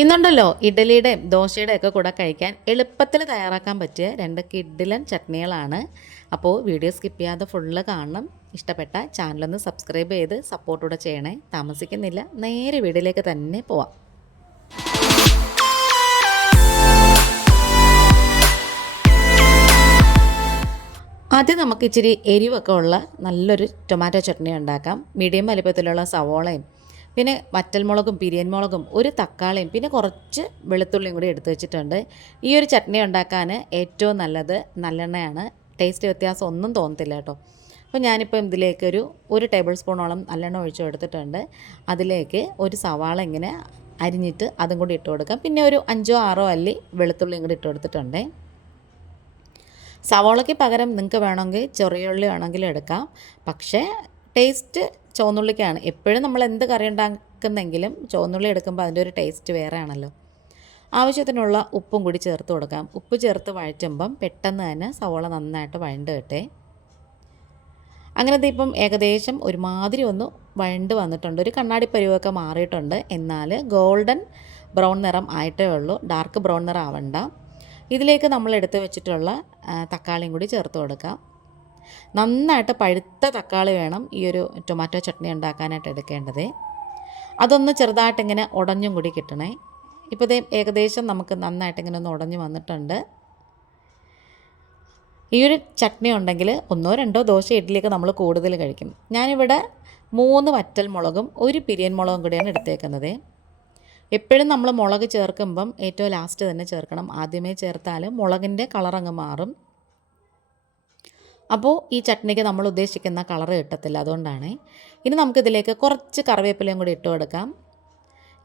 ഇന്നുണ്ടല്ലോ ഇഡലിയുടെയും ദോശയുടെയും ഒക്കെ കൂടെ കഴിക്കാൻ എളുപ്പത്തിൽ തയ്യാറാക്കാൻ പറ്റിയ രണ്ട് കിഡിലൻ ചട്നികളാണ്. അപ്പോൾ വീഡിയോ സ്കിപ്പ് ചെയ്യാതെ ഫുള്ള് കാണണം. ഇഷ്ടപ്പെട്ട ചാനലൊന്ന് സബ്സ്ക്രൈബ് ചെയ്ത് സപ്പോർട്ടൂടെ ചെയ്യണേ. താമസിക്കുന്നില്ല നേരെ വീഡിയോയിലേക്ക് തന്നെ പോവാം. ആദ്യം നമുക്ക് ഇച്ചിരി എരിവൊക്കെ ഉള്ള നല്ലൊരു ടൊമാറ്റോ ചട്നി ഉണ്ടാക്കാം. മീഡിയം വലിപ്പത്തിലുള്ള സവോളയും പിന്നെ വറ്റൽമുളകും പിരിയൻ മുളകും ഒരു തക്കാളിയും പിന്നെ കുറച്ച് വെളുത്തുള്ളിയും കൂടി എടുത്തു വെച്ചിട്ടുണ്ട്. ഈ ഒരു ചട്നി ഉണ്ടാക്കാൻ ഏറ്റവും നല്ലത് നല്ലെണ്ണയാണ്. ടേസ്റ്റ് വ്യത്യാസം ഒന്നും തോന്നത്തില്ല കേട്ടോ. അപ്പോൾ ഞാനിപ്പോൾ ഇതിലേക്ക് ഒരു ടേബിൾ സ്പൂണോളം നല്ലെണ്ണ ഒഴിച്ചു കൊടുത്തിട്ടുണ്ട്. അതിലേക്ക് ഒരു സവാള ഇങ്ങനെ അരിഞ്ഞിട്ട് അതും കൂടി ഇട്ട് കൊടുക്കാം. പിന്നെ ഒരു അഞ്ചോ ആറോ അല്ലി വെളുത്തുള്ളിയും കൂടി ഇട്ട് കൊടുത്തിട്ടുണ്ട്. സവാളയ്ക്ക് പകരം നിങ്ങൾക്ക് വേണമെങ്കിൽ ചെറിയ ഉള്ളി വേണമെങ്കിലും എടുക്കാം. പക്ഷേ ടേസ്റ്റ് ചുവന്നുള്ളിക്കാണ്. എപ്പോഴും നമ്മൾ എന്ത് കറി ഉണ്ടാക്കുന്നെങ്കിലും ചുവന്നുള്ളി എടുക്കുമ്പോൾ അതിന്റെ ഒരു ടേസ്റ്റ് വേറെ ആണല്ലോ ആവശ്യത്തിനുള്ള ഉപ്പും കൂടി ചേർത്ത് കൊടുക്കാം. ഉപ്പ് ചേർത്ത് വഴറ്റുമ്പം പെട്ടെന്ന് തന്നെ സവോള നന്നായിട്ട് വഴണ്ട് കിട്ടേ. അങ്ങനത്തെ ഇപ്പം ഏകദേശം ഒരുമാതിരി ഒന്ന് വഴണ്ട് വന്നിട്ടുണ്ട്. ഒരു കണ്ണാടി പരുവൊക്കെ മാറിയിട്ടുണ്ട്. എന്നാൽ ഗോൾഡൻ ബ്രൗൺ നിറം ആയിട്ടേ ഉള്ളൂ. ഡാർക്ക് ബ്രൗൺ നിറം ആവണ്ട. ഇതിലേക്ക് നമ്മൾ എടുത്ത് വെച്ചിട്ടുള്ള തക്കാളിയും കൂടി ചേർത്ത് കൊടുക്കാം. നന്നായിട്ട് പഴുത്ത തക്കാളി വേണം ഈ ഒരു ടൊമാറ്റോ ചട്നി ഉണ്ടാക്കാനായിട്ട് എടുക്കേണ്ടത്. അതൊന്ന് ചെറുതായിട്ട് ഇങ്ങനെ ഉടഞ്ഞും കൂടി കിട്ടണേ. ഇപ്പോൾ ഏകദേശം നമുക്ക് നന്നായിട്ട് ഇങ്ങനെ ഒന്ന് ഉടഞ്ഞു വന്നിട്ടുണ്ട്. ഈ ഒരു ചട്നി ഉണ്ടെങ്കിൽ ഒന്നോ രണ്ടോ ദോശ ഇഡ്ഡലിയൊക്കെ നമ്മൾ കൂടുതൽ കഴിക്കും. ഞാനിവിടെ മൂന്ന് വറ്റൽ മുളകും ഒരു പിരിയൻ മുളകും കൂടിയാണ് എടുത്തേക്കുന്നത്. എപ്പോഴും നമ്മൾ മുളക് ചേർക്കുമ്പം ഏറ്റവും ലാസ്റ്റ് തന്നെ ചേർക്കണം. ആദ്യമേ ചേർത്താൽ മുളകിന്റെ കളറങ്ങ് മാറും. അപ്പോൾ ഈ ചട്നിക്ക് നമ്മൾ ഉദ്ദേശിക്കുന്ന കളർ കിട്ടത്തില്ല അതുകൊണ്ടാണ്. ഇനി നമുക്കിതിലേക്ക് കുറച്ച് കറിവേപ്പിലയും കൂടി ഇട്ട് കൊടുക്കാം.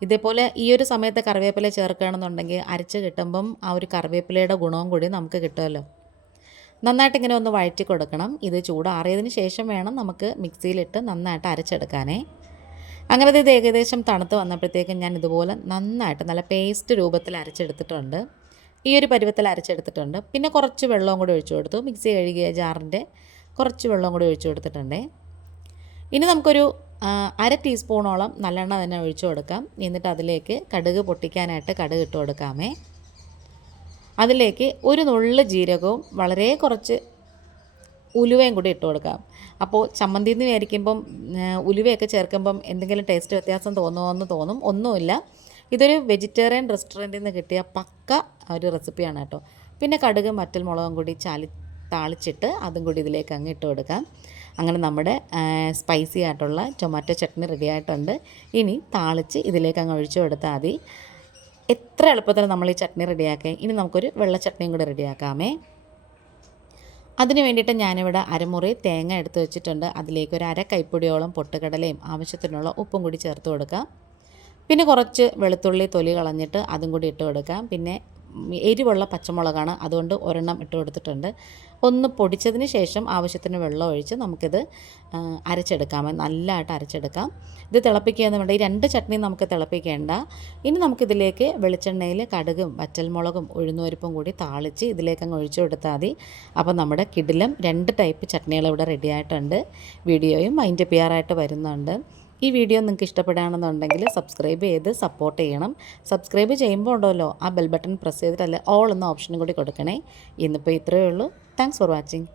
ഇതേപോലെ ഈ ഒരു സമയത്ത് കറിവേപ്പില ചേർക്കുകയാണെന്നുണ്ടെങ്കിൽ അരച്ച് കിട്ടുമ്പം ആ ഒരു കറിവേപ്പിലയുടെ ഗുണവും കൂടി നമുക്ക് കിട്ടുമല്ലോ. നന്നായിട്ട് ഇങ്ങനെ ഒന്ന് വഴറ്റി കൊടുക്കണം. ഇത് ചൂടാറിയതിന് ശേഷം വേണം നമുക്ക് മിക്സിയിലിട്ട് നന്നായിട്ട് അരച്ചെടുക്കാനേ. അങ്ങനെ ഇത് ഏകദേശം തണുത്ത് വന്നപ്പോഴത്തേക്കും ഞാൻ ഇതുപോലെ നന്നായിട്ട് നല്ല പേസ്റ്റ് രൂപത്തിൽ അരച്ചെടുത്തിട്ടുണ്ട്. ഈ ഒരു പരുവത്തിൽ അരച്ചെടുത്തിട്ടുണ്ട്. പിന്നെ കുറച്ച് വെള്ളവും കൂടി ഒഴിച്ചു കൊടുത്തു. മിക്സി കഴുകിയ ജാറിന്റെ കുറച്ച് വെള്ളവും കൂടി ഒഴിച്ചു കൊടുത്തിട്ടുണ്ട്. ഇനി നമുക്കൊരു അര ടീസ്പൂണോളം നല്ലെണ്ണ തന്നെ ഒഴിച്ചു കൊടുക്കാം. എന്നിട്ട് അതിലേക്ക് കടുക് പൊട്ടിക്കാനായിട്ട് കടുക് ഇട്ട് കൊടുക്കാമേ. അതിലേക്ക് ഒരു നുള്ള് ജീരകവും വളരെ കുറച്ച് ഉലുവയും കൂടി ഇട്ട് കൊടുക്കാം. അപ്പോൾ ചമ്മന്തി എന്ന് വിചാരിക്കുമ്പം ഉലുവയൊക്കെ ചേർക്കുമ്പം എന്തെങ്കിലും ടേസ്റ്റ് വ്യത്യാസം തോന്നുമോ എന്ന് തോന്നും. ഒന്നുമില്ല. ഇതൊരു വെജിറ്റേറിയൻ റെസ്റ്റോറന്റിൽ നിന്ന് കിട്ടിയ പക്ക ഒരു റെസിപ്പിയാണ് കേട്ടോ. പിന്നെ കടുക് മറ്റൽ മുളകും കൂടി ചാലി താളിച്ചിട്ട് അതും കൂടി ഇതിലേക്ക് അങ്ങ് ഇട്ട് കൊടുക്കാം. അങ്ങനെ നമ്മുടെ സ്പൈസി ആയിട്ടുള്ള ടൊമാറ്റോ ചട്നി റെഡി ആയിട്ടുണ്ട്. ഇനി താളിച്ച് ഇതിലേക്ക് അങ്ങ് ഒഴിച്ചു കൊടുത്താൽ മതി. എത്ര എളുപ്പത്തിൽ നമ്മൾ ഈ ചട്നി റെഡിയാക്കി ഇനി നമുക്കൊരു വെള്ള ചട്നിയും കൂടി റെഡിയാക്കാമേ അതിന് വേണ്ടിയിട്ട് ഞാനിവിടെ അരമുറി തേങ്ങ എടുത്ത് വെച്ചിട്ടുണ്ട്. അതിലേക്ക് ഒരു അര കൈപ്പൊടിയോളം പൊട്ടുകടലയും ആവശ്യത്തിനുള്ള ഉപ്പും കൂടി ചേർത്ത് കൊടുക്കാം. പിന്നെ കുറച്ച് വെളുത്തുള്ളി തൊലി കളഞ്ഞിട്ട് അതും കൂടി ഇട്ട് കൊടുക്കാം. പിന്നെ എരിവുള്ള പച്ചമുളകാണ് അതുകൊണ്ട് ഒരെണ്ണം ഇട്ട് കൊടുത്തിട്ടുണ്ട്. ഒന്ന് പൊടിച്ചതിന് ശേഷം ആവശ്യത്തിന് വെള്ളം ഒഴിച്ച് നമുക്കിത് അരച്ചെടുക്കാം. നല്ലതായിട്ട് അരച്ചെടുക്കാം. ഇത് തിളപ്പിക്കുക വേണ്ട ഈ രണ്ട് ചട്നി നമുക്ക് തിളപ്പിക്കേണ്ട. ഇനി നമുക്കിതിലേക്ക് വെളിച്ചെണ്ണയിൽ കടുകും വറ്റൽമുളകും ഉഴുന്നുപരിപ്പും കൂടി താളിച്ച് ഇതിലേക്ക് അങ്ങ് ഒഴിച്ചു കൊടുത്താൽ മതി. അപ്പോൾ നമ്മുടെ കിടിലം രണ്ട് ടൈപ്പ് ചട്നികൾ ഇവിടെ റെഡിയായിട്ടുണ്ട് വീഡിയോയും മൈൻഡ് ചെയ്യാറായിട്ട് വരുന്നുണ്ട്. ഈ വീഡിയോ നിങ്ങൾക്ക് ഇഷ്ടപ്പെടുകയാണെന്നുണ്ടെങ്കിൽ സബ്സ്ക്രൈബ് ചെയ്ത് സപ്പോർട്ട് ചെയ്യണം. സബ്സ്ക്രൈബ് ചെയ്യുമ്പോൾ ഉണ്ടല്ലോ ആ ബെൽ ബട്ടൺ പ്രസ് ചെയ്തിട്ടല്ലേ ഓൾ എന്ന ഓപ്ഷനും കൂടി കൊടുക്കണേ. ഇന്നിപ്പോൾ ഇത്രയേ ഉള്ളൂ. Thanks for watching